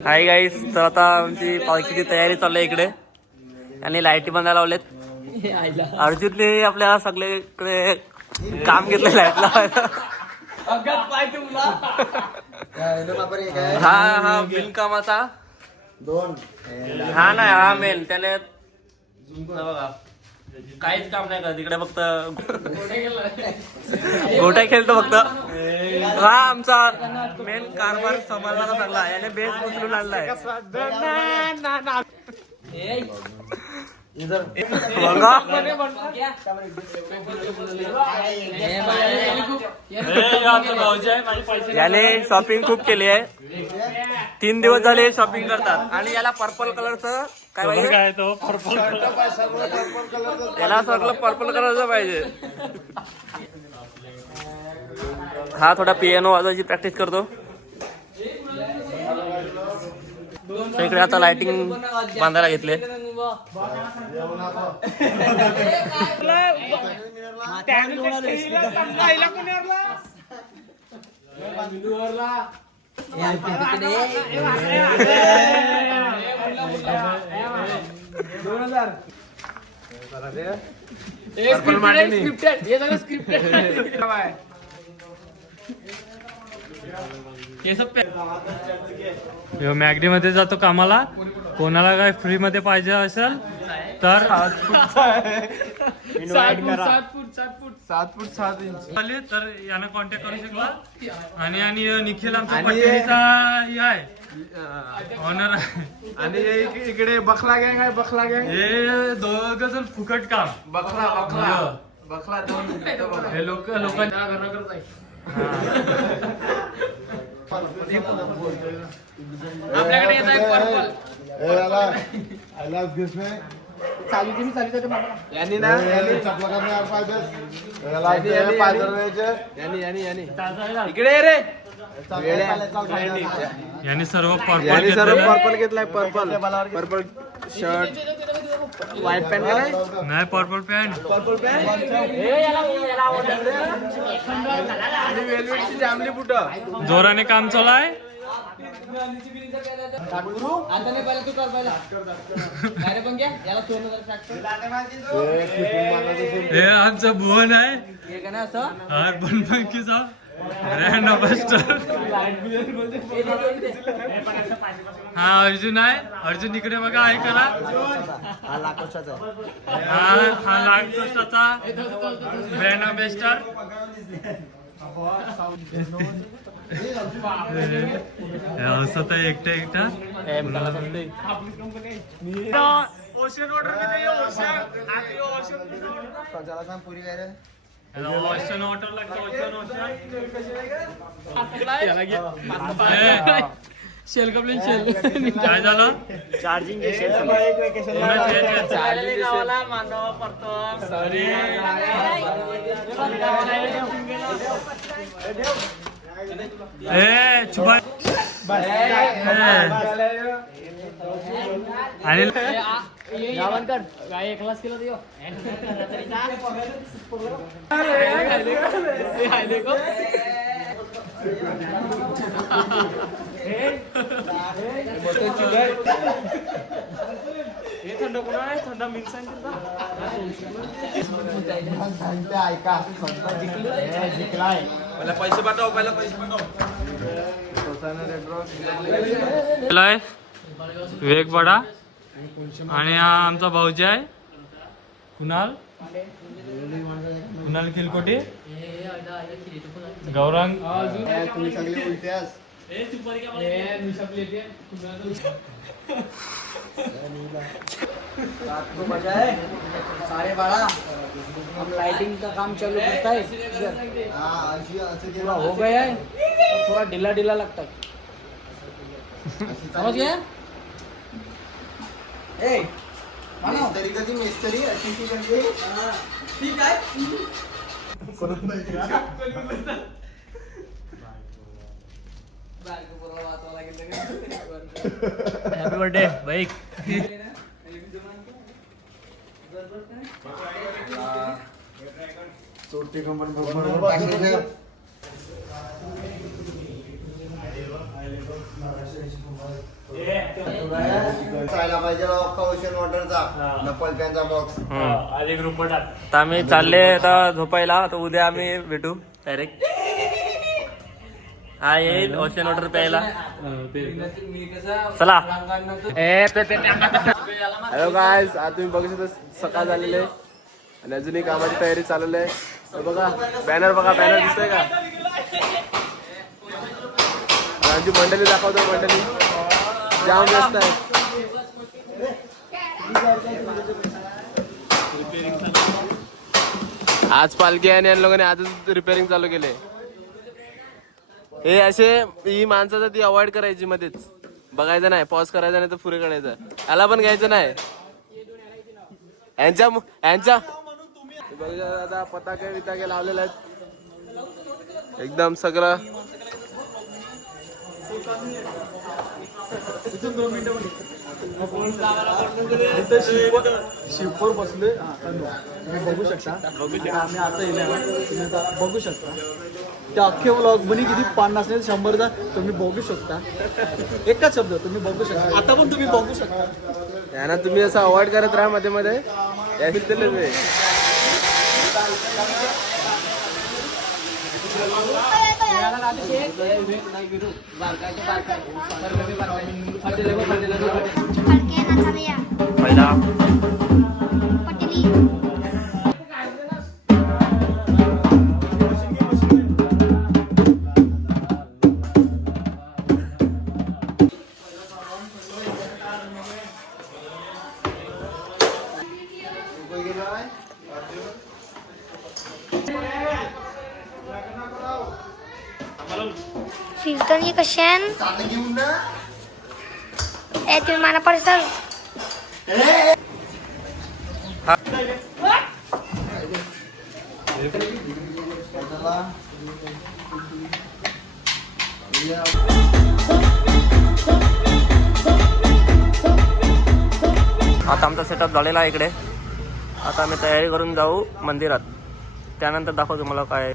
Hi guys, तर आता आमची पालखीची तयारी चालू आहे इकडे आणि लाईटी बांधायला लावलेत. अर्जुनने आपल्या सगळीकडे काम घेतलं लाईट लावायला. हा बिल कामाचा हा नाही, हा मेन त्याने काहीच काम नाही करत इकडे, फक्त गोट्या खेळतो फक्त. हा आमचा मेन कारभार सांभाळणारा चांगला, याने बेस उचलून आणलाय. याने शॉपिंग खूप केली आहे, 3 दिवस झाले शॉपिंग करतात. आणि याला पर्पल कलरचं काय पाहिजे, याला सगळं पर्पल कलरचं पाहिजे. हा थोडा पियानो वाजवायची प्रॅक्टिस करतो. इकडे आता लाइटिंग बांधायला घेतले. मॅगडी मध्ये जातो कामाला. कोणाला काय फ्री मध्ये पाहिजे असेल तर 7 फूट 7 इंच तर यानं कॉन्टॅक्ट करू शकला. आणि निखिल आमचा पटेलीचा आहे, ऑनर आहे. आणि इकडे बखला गँग आहे. बखला गँग हे दोघ जण फुकट काम. बखला हे लोकांच्या घराकडे जाईल. आपल्याकडे येत आहे पर्पल. यांनी ना इकडे रे. यांनी सर्व यांनी सर्व पर्पल पर्पल घेतलाय. पर्पल शर्ट, व्हाईट पॅन्ट नाही, पर्पल पॅन्ट, आणि वेलवेटची जांभली बुट. जोराने काम चालू आहे. हे आमचं भुवन आहे, बनपंकीचा ब्रँड अम्बॅसिडर. हा अर्जुन आहे. अर्जुन इकडे बघा, आहे करा. हा लाख कष्टाचा ब्रँड अम्बॅसिडर. असं तर एकटा ओशन वॉटर ओशन वॉटर लागतं. शेल कपलेन शेल काय झालं? चार्जिंग आणि काय 1 क्लास केला दियो थंड कोणा आहे, थंड मिक्स पैसे पाठव. पहिला पैसे पाठव. वेग बडा. आणि हा आमचा भाऊजी आहे कुणाल खिलकोटे. गौरांग तुम्ही सगळे उलट्यास. मजा है सारे बड़ा. हम लाइटिंग का काम चालू करता है. हो गया है, थोड़ा ढीला ढीला लगता है. समझ गया? मिस्त्री कधी मिस्त्री अशी ठीक आहे. Happy birthday bike. सोडते कंपन जायला पाहिजे अख्खा ओशन वॉटरचा नपल पॅनचा बॉक्स. आता आम्ही चालले आता झोपायला. तर उद्या आम्ही भेटू डायरेक्ट. हा येईल ओशन वॉटर प्यायला. चला. हॅलो गायज, आज तुम्ही बघू शकता सकाळ झालेली आहे आणि अजूनही कामाची तयारी चालू आहे. तर बघा बॅनर, बघा बॅनर दिसतोय का? आमची मंडळी दाखवतो. मंडळी जाम व्यस्त आहे. आज पालखी आहे आणि या लोकांनी आजच रिपेअरिंग चालू केले. हे असे ही माणसं ती अवॉइड करायची, मध्येच बघायचं नाही, पॉज करायचा नाही तर पुढे काढायचं. याला पण घ्यायचं नाही. यांच्या दादा पताके बिताके लावलेले आहेत एकदम सगळं. शिवपर बसले तुम्ही बघू शकता. आम्ही आता येणार बघू शकता. त्या अख्खे व्लॉग बनी किती 50 100चा तुम्ही बघू शकता. एकच शब्द तुम्ही बघू शकता. आता पण तुम्ही बघू शकता. यांना तुम्ही असं अवॉइड करत राहा मध्ये मध्ये. पहिला फिरतोनी कशान ए तुम्ही मला पडसाल. आता आमचा सेटअप झालेला आहे इकडे. आता आम्ही तयारी करून जाऊ मंदिरात. त्यानंतर दाखवतो तुम्हाला काय